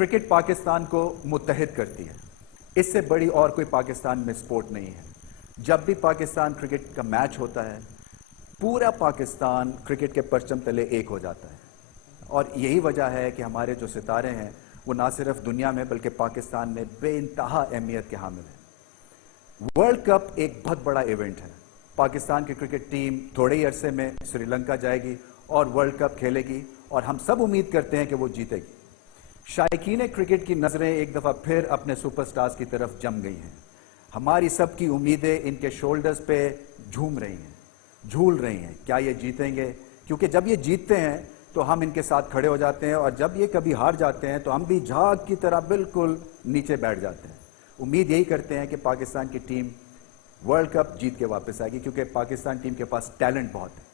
Cricket Pakistan کو متحد کرتی ہے. اس سے بڑی اور کوئی پاکستان میں سپورٹ نہیں ہے. جب بھی پاکستان کرکٹ کا میچ ہوتا ہے پورا پاکستان کرکٹ کے پرچم تلے ایک ہو جاتا ہے. اور یہی وجہ ہے کہ ہمارے جو ستارے ہیں وہ نہ صرف دنیا میں بلکہ پاکستان میں بے انتہا اہمیت کے حامل ہیں. ورلڈ کپ ایک بہت بڑا ایونٹ ہے. پاکستان کی کرکٹ ٹیم تھوڑے ہی عرصے میں سری لنکا جائے گی اور ورلڈ کپ کھیلے گی اور ہم سب امید کرتے ہیں کہ وہ جیتے گی. شائقین کرکٹ کی نظریں ایک دفعہ پھر اپنے سپر سٹارز کی طرف جم گئی ہیں. ہماری سب کی امیدیں ان کے شولڈرز پہ جھوم رہی ہیں, جھول رہی ہیں. کیا یہ جیتیں گے؟ کیونکہ جب یہ جیتتے ہیں تو ہم ان کے ساتھ کھڑے ہو جاتے ہیں, اور جب یہ کبھی ہار جاتے ہیں تو ہم بھی جھاگ کی طرح بالکل نیچے بیٹھ جاتے ہیں. امید یہی کرتے ہیں کہ پاکستان کی ٹیم ورلڈ کپ جیت کے واپس آئے گی, کیونکہ پاکستان ٹیم کے پاس ٹیلنٹ بہت ہے.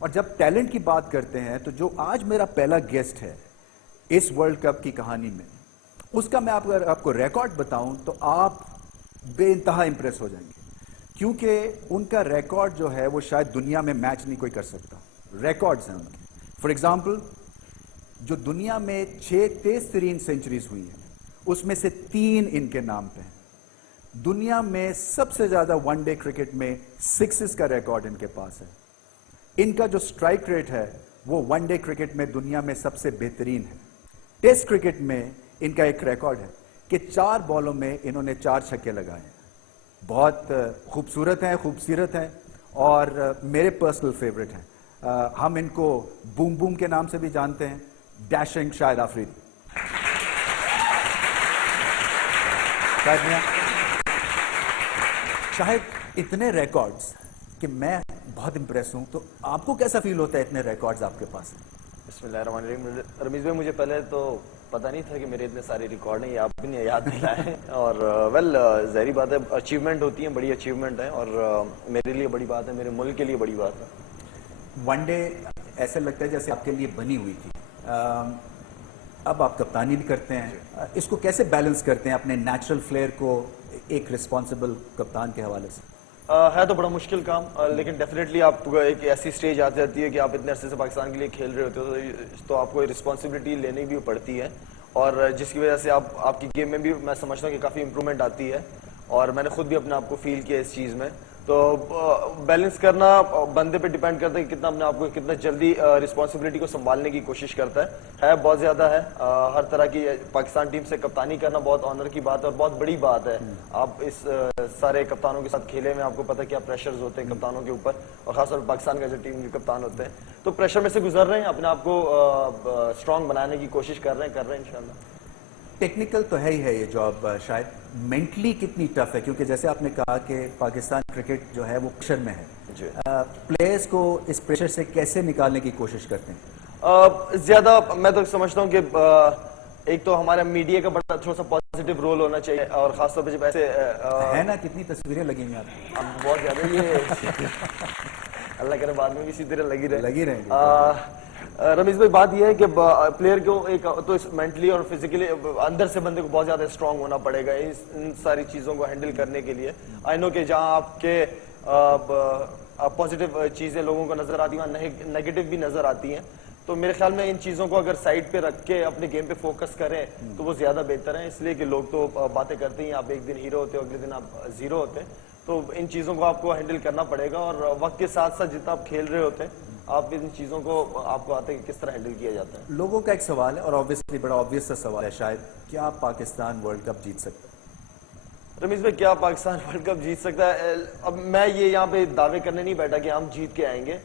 اور جب ٹیلنٹ کی بات کرتے ہیں تو جو آج میرا پہلا گیسٹ ہے اس ورلڈ کپ کی کہانی میں, اس کا میں آپ کو ریکارڈ بتاؤں تو آپ بے انتہا امپریس ہو جائیں گے, کیونکہ ان کا ریکارڈ جو ہے وہ شاید دنیا میں میچ نہیں کوئی کر سکتا. ریکارڈز ہیں ان کے. فار ایگزامپل, جو دنیا میں 6 تیز ترین سینچریز ہوئی ہیں اس میں سے 3 ان کے نام پہ ہیں. دنیا میں سب سے زیادہ ون ڈے کرکٹ میں 6 کا ریکارڈ ان کے پاس ہے. ان کا جو سٹرائک ریٹ ہے وہ ون ڈے کرکٹ میں دنیا میں سب سے بہترین ہے. ٹیسٹ کرکٹ میں ان کا ایک ریکارڈ ہے کہ 4 بالوں میں انہوں نے 4 چھکے لگائے ہیں. بہت خوبصورت ہیں, خوبصورت ہیں, اور میرے پرسنل فیوریٹ ہیں. ہم ان کو بوم بوم کے نام سے بھی جانتے ہیں. ڈیشنگ شاہد آفریدی. شاہد, اتنے ریکارڈز کہ میں بہت امپریس ہوں, تو آپ کو کیسا فیل ہوتا ہے اتنے ریکارڈز آپ کے پاس ہیں؟ بسم اللہ الرحمن الرحیم. رمیز بھائی, مجھے پہلے تو پتہ نہیں تھا کہ میرے اتنے سارے ریکارڈ ہیں, یہ آپ بھی نے یاد دلائے. اور ویل ظاہری بات ہے, اچیومنٹ ہوتی ہیں, بڑی اچیومنٹ ہیں, اور میرے لیے بڑی بات ہے, میرے ملک کے لیے بڑی بات ہے. ون ڈے ایسے لگتا ہے جیسے آپ کے لیے بنی ہوئی تھی. اب آپ کپتانی بھی کرتے ہیں, اس کو کیسے بیلنس کرتے ہیں اپنے نیچرل فلیئر کو ایک رسپانسبل کپتان کے حوالے سے؟ ہے تو بڑا مشکل کام, لیکن ڈیفینیٹلی آپ کو ایک ایسی سٹیج آ جاتی ہے کہ آپ اتنے عرصے سے پاکستان کے لیے کھیل رہے ہوتے ہو تو آپ کو رسپانسبلٹی لینی بھی پڑتی ہے, اور جس کی وجہ سے آپ کی گیم میں بھی میں سمجھتا ہوں کہ کافی امپرومنٹ آتی ہے, اور میں نے خود بھی اپنے آپ کو فیل کیا اس چیز میں. تو بیلنس کرنا بندے پہ ڈیپینڈ کرتا ہے کہ کتنا اپنے آپ کو کتنا جلدی رسپانسبلٹی کو سنبھالنے کی کوشش کرتا ہے. بہت زیادہ ہے, ہر طرح کی پاکستان ٹیم سے کپتانی کرنا بہت آنر کی بات ہے اور بہت بڑی بات ہے. آپ اس سارے کپتانوں کے ساتھ کھیلے میں, آپ کو پتہ کیا پریشرز ہوتے ہیں کپتانوں کے اوپر, اور خاص طور پر پاکستان کا جو ٹیم کے کپتان ہوتے ہیں, تو پریشر میں سے گزر رہے ہیں, اپنے آپ کو اسٹرانگ بنانے کی کوشش کر رہے ہیں انشاءاللہ. ٹیکنیکل تو ہے ہی ہے یہ جاب, شاید مینٹلی کتنی ٹف ہے, کیونکہ جیسے آپ نے کہا کہ پاکستان کرکٹ جو ہے وہ پریشر میں ہے. پلیئرز کو اس پریشر سے کیسے نکالنے کی کوشش کرتے ہیں؟ زیادہ میں تو سمجھتا ہوں کہ ایک تو ہمارا میڈیا کا بڑا تھوڑا سا پازیٹیو رول ہونا چاہیے, اور خاص طور پہ جب ایسے ہے نا, کتنی تصویریں لگی ہیں آپ بہت زیادہ, یہ اللہ کرے بعد میں بھی اسی طرح لگی رہیں. رمیز بھائی, بات یہ ہے کہ پلیئر کو ایک تو مینٹلی اور فزیکلی اندر سے بندے کو بہت زیادہ اسٹرانگ ہونا پڑے گا ان ساری چیزوں کو ہینڈل کرنے کے لیے. آئی نو کہ جہاں آپ کے پازیٹیو چیزیں لوگوں کو نظر آتی ہیں, وہاں نیگیٹو بھی نظر آتی ہیں, تو میرے خیال میں ان چیزوں کو اگر سائڈ پہ رکھ کے اپنے گیم پہ فوکس کریں تو وہ زیادہ بہتر ہے. اس لیے کہ لوگ تو باتیں کرتے ہیں, آپ ایک دن ہیرو ہوتے ہیں, اگلے دن آپ زیرو ہوتے ہیں, تو ان چیزوں کو آپ کو ہینڈل کرنا پڑے گا, اور وقت کے ساتھ ساتھ جتنا آپ کھیل رہے ہوتے ہیں آپ ان چیزوں کو آپ کو آتے ہیں کہ کس طرح ہینڈل کیا جاتا ہے. لوگوں کا ایک سوال ہے, اور آبویسلی بڑا آبویس سا سوال ہے شاید, کیا پاکستان ورلڈ کپ جیت سکتا ہے؟ رمیز بھائی, کیا پاکستان ورلڈ کپ جیت سکتا ہے؟ اب میں یہ یہاں پہ دعوے کرنے نہیں بیٹھا کہ ہم جیت کے آئیں گے.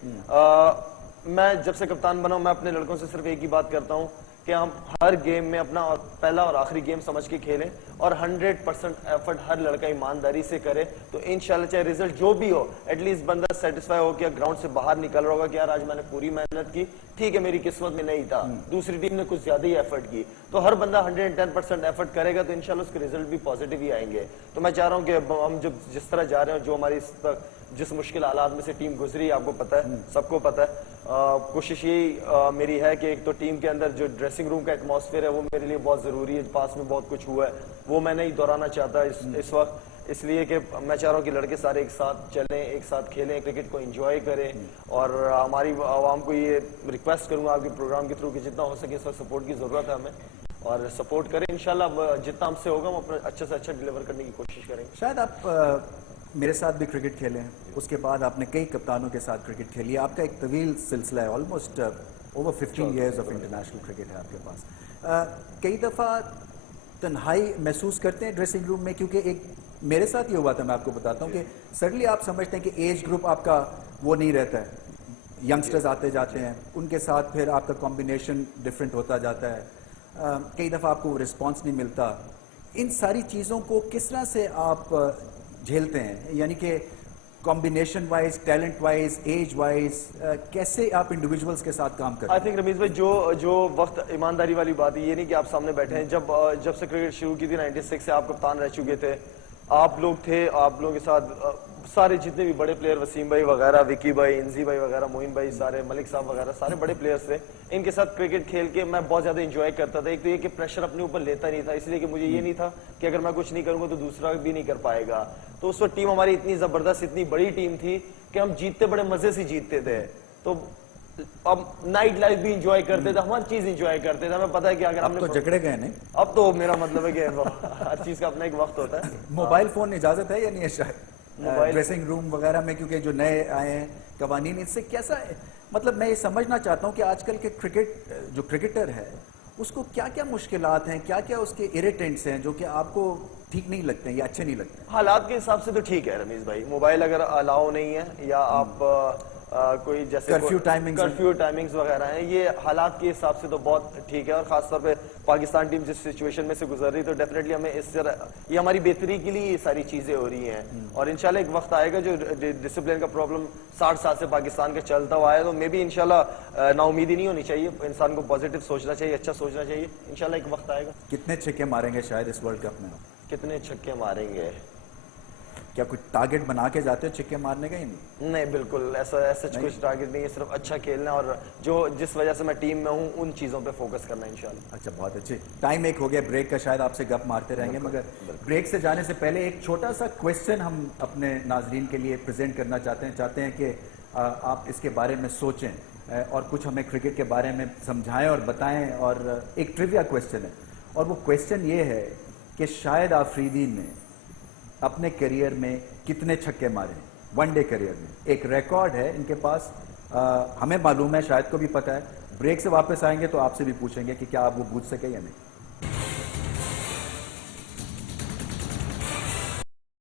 میں جب سے کپتان بنا ہوں, میں اپنے لڑکوں سے صرف ایک ہی بات کرتا ہوں کہ ہم ہر گیم میں اپنا پہلا اور آخری گیم سمجھ کے کھیلیں, اور 100% ایفرٹ ہر لڑکا ایمانداری سے کرے, تو انشاءاللہ چاہے ریزلٹ جو بھی ہو, ایٹ لیسٹ بندہ سیٹسفائی ہو کہ گراؤنڈ سے باہر نکل رہا ہوگا کہ یار آج میں نے پوری محنت کی, ٹھیک ہے میری قسمت میں نہیں تھا, دوسری ٹیم نے کچھ زیادہ ہی ایفرٹ کی, تو ہر بندہ 110% ایفرٹ کرے گا تو انشاءاللہ اس کے ریزلٹ بھی پازیٹیو ہی آئیں گے. تو میں چاہ رہا ہوں کہ ہم جس طرح جا رہے ہیں, جو ہماری جس مشکل حالات میں سے ٹیم گزری, آپ کو پتہ ہے, سب کو پتہ ہے, کوشش یہی میری ہے کہ ایک تو ٹیم کے اندر جو ڈریسنگ روم کا ایٹماسفیئر ہے وہ میرے لیے بہت ضروری ہے. پاس میں بہت کچھ ہوا ہے, وہ میں نہیں دہرانا چاہتا اس وقت, اس لیے کہ میں چاہ رہا ہوں کہ لڑکے سارے ایک ساتھ چلیں, ایک ساتھ کھیلیں, کرکٹ کو انجوائے کریں, اور ہماری عوام کو یہ ریکویسٹ کروں گا آپ کے پروگرام کے تھرو کہ جتنا ہو سکے اس وقت سپورٹ کی ضرورت ہے ہمیں. اور سپورٹ کریں انشاءاللہ. اب جتنا ہم سے ہوگا ہم اپنا اچھے سے اچھا ڈیلیور کرنے کی کوشش کریں گے. شاید آپ میرے ساتھ بھی کرکٹ کھیلے ہیں, اس کے بعد آپ نے کئی کپتانوں کے ساتھ کرکٹ کھیلی ہے, آپ کا ایک طویل سلسلہ ہے, almost over 15 years of international cricket ہے آپ کے پاس. کئی دفعہ تنہائی محسوس کرتے ہیں ڈریسنگ روم میں, کیونکہ ایک میرے ساتھ یہ ہوا تھا, میں آپ کو بتاتا ہوں کہ سڈنلی آپ سمجھتے ہیں کہ ایج گروپ آپ کا وہ نہیں رہتا ہے, ینگسٹرز آتے جاتے ہیں, ان کے ساتھ پھر آپ کا کمبینیشن ڈفرینٹ ہوتا جاتا ہے, کئی دفعہ آپ کو رسپانس نہیں ملتا. ان ساری چیزوں کو کس طرح سے آپ جھیلتے ہیں, یعنی کہ combination wise, talent wise, age wise, کیسے آپ انڈیویجولس کے ساتھ کام کرتے ہیں؟ آئی تھنک رمیز بھائی جو وقت ایمانداری والی بات ہے, یہ نہیں کہ آپ سامنے بیٹھے ہیں, جب سے کرکٹ شروع کی تھی 96 سے آپ کپتان رہ چکے تھے, آپ لوگ تھے, آپ لوگوں کے ساتھ سارے جتنے بھی بڑے پلیئر, وسیم بھائی وغیرہ, وکی بھائی, انزی بھائی وغیرہ, موین بھائی, سارے ملک صاحب وغیرہ, سارے بڑے پلیئرز تھے, ان کے ساتھ کرکٹ کھیل کے میں بہت زیادہ انجوائے کرتا تھا. ایک تو یہ کہ پریشر اپنے اوپر لیتا نہیں تھا, اس لیے کہ مجھے یہ نہیں تھا کہ اگر میں کچھ نہیں کروں گا تو دوسرا بھی نہیں کر پائے گا. تو اس وقت ٹیم ہماری اتنی زبردست, اتنی بڑی ٹیم تھی کہ ہم جیتتے بڑے مزے سے جیتتے تھے. تو اب نائٹ لائف بھی انجوائے کرتے تھے, ہر چیز انجوائے کرتے تھے. ہمیں پتہ ہے کہ اگر ہم اب تو جھگڑے گئے نہیں, اب تو میرا مطلب ہے کہ ہر چیز کا اپنا ایک وقت ہوتا ہے. موبائل فون اجازت ہے یا نہیں ہے شاید ڈریسنگ روم وغیرہ میں, کیونکہ جو نئے آئے ہیں قوانین, اس سے کیسا ہے, مطلب میں یہ سمجھنا چاہتا ہوں کہ آج کل کے کرکٹ جو کرکٹر ہے اس کو کیا کیا مشکلات ہیں, کیا کیا اس کے اریٹینٹس ہیں جو کہ آپ کو ٹھیک نہیں لگتے ہیں یا اچھے نہیں لگتے ہیں؟ حالات کے حساب سے تو ٹھیک ہے رمیز بھائی, موبائل اگر الاؤ نہیں ہے یا آپ کوئی جیسے کرفیو ٹائمنگز وغیرہ ہیں, یہ حالات کے حساب سے تو بہت ٹھیک ہے. اور خاص طور پہ پاکستان ٹیم جس سچویشن میں سے گزر رہی, تو ڈیفینیٹلی ہمیں اس طرح یہ ہماری بہتری کے لیے یہ ساری چیزیں ہو رہی ہیں. اور انشاءاللہ ایک وقت آئے گا جو ڈسپلن کا پرابلم 60 سال سے پاکستان کا چلتا ہوا ہے, تو میں بھی انشاءاللہ نا امیدی نہیں ہونی چاہیے, انسان کو پازیٹیو سوچنا چاہیے, اچھا سوچنا چاہیے. انشاءاللہ ایک وقت آئے گا. کتنے چھکے ماریں گے شاید اس ورلڈ کپ میں؟ کتنے چھکے ماریں گے؟ کیا کچھ ٹارگٹ بنا کے جاتے ہو چھکے مارنے کا ہی نہیں؟ نہیں بالکل ایسا کچھ ٹارگٹ نہیں ہے, صرف اچھا کھیلنا اور جس وجہ سے میں ٹیم میں ہوں ان چیزوں پہ فوکس کرنا ہے انشاءاللہ. اچھا, بہت اچھے. ٹائم ایک ہو گیا بریک کا, شاید آپ سے گپ مارتے رہیں گے, مگر بریک سے جانے سے پہلے ایک چھوٹا سا کویسچن ہم اپنے ناظرین کے لیے پریزنٹ کرنا چاہتے ہیں کہ آپ اس کے بارے میں سوچیں اور کچھ ہمیں کرکٹ کے بارے میں سمجھائیں اور بتائیں. اور ایک ٹریویا کویسچن ہے, اور وہ کویسچن یہ ہے کہ شاہد آفریدی نے اپنے کیریئر میں کتنے چھکے مارے ہیں ون ڈے کیریئر میں؟ ایک ریکارڈ ہے ان کے پاس, ہمیں معلوم ہے, شاید کو بھی پتہ ہے. بریک سے واپس آئیں گے تو آپ سے بھی پوچھیں گے کہ کیا آپ وہ پوچھ سکے یا نہیں.